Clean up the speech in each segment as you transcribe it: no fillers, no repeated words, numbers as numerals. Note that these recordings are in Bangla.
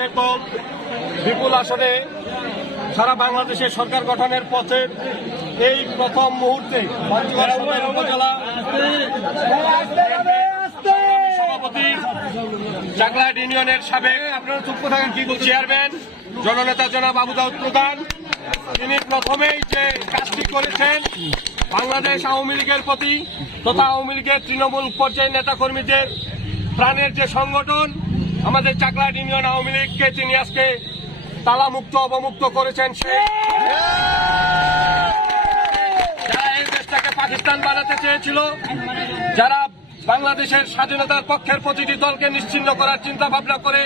কেতন বিপুল আসনে সারা বাংলাদেশে সরকার গঠনের পথের এই প্রথম মুহূর্তে পঞ্চগড় সদর উপজেলা সভাপতি চাকলাহাট ইউনিয়নের সাবেক আপনারা চুপ থাকেন কি চেয়ারম্যান জননেতা জনাব আবু দাউদ প্রধান, তিনি প্রথমেই যে কাজটি করেছেন বাংলাদেশ আওয়ামী লীগের প্রতি তথা আওয়ামী লীগের তৃণমূল পর্যায়ের নেতাকর্মীদের প্রাণের যে সংগঠন আমাদের চাকলাহাট ইউনিয়ন আওয়ামী লীগকে তিনি আজকে তালামুক্ত অবমুক্ত করেছেন। সেই যারা এই দেশটাকে পাকিস্তান বানাতে চেয়েছিল, যারা বাংলাদেশের স্বাধীনতার পক্ষের প্রতিটি দলকে নিশ্চিহ্ন করার চিন্তা ভাবনা করে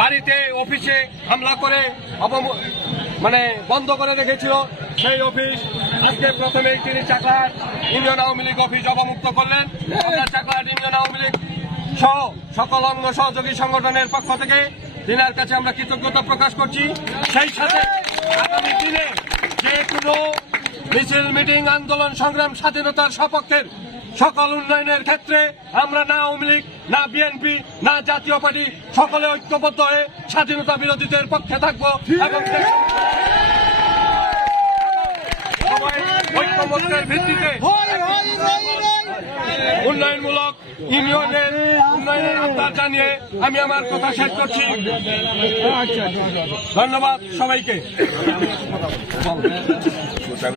বাড়িতে অফিসে হামলা করে বন্ধ করে রেখেছিল, সেই অফিস আজকে প্রথমেই তিনি চাকলাহাট ইউনিয়ন আওয়ামী লীগ অফিস অবমুক্ত করলেন। আমরা চাকলাহাট ইউনিয়ন আওয়ামী লীগ সহ সকল অঙ্গ সহযোগী সংগঠনের পক্ষ থেকে তিনার কাছে আমরা কৃতজ্ঞতা প্রকাশ করছি। সেই সাথে আগামী দিনে যে কোনো মিছিল মিটিং আন্দোলন সংগ্রাম স্বাধীনতার সপক্ষের সকল উন্নয়নের ক্ষেত্রে আমরা না আওয়ামী লীগ না বিএনপি না জাতীয় পার্টি সকলে ঐক্যবদ্ধ হয়ে স্বাধীনতা বিরোধীদের পক্ষে থাকবো এবং ঐক্যবদ্ধের ভিত্তিতে উন্নয়নমূলক ইউনিয়নের উন্নয়নের আহ্বান জানিয়ে আমি আমার কথা শেষ করছি। ধন্যবাদ সবাইকে।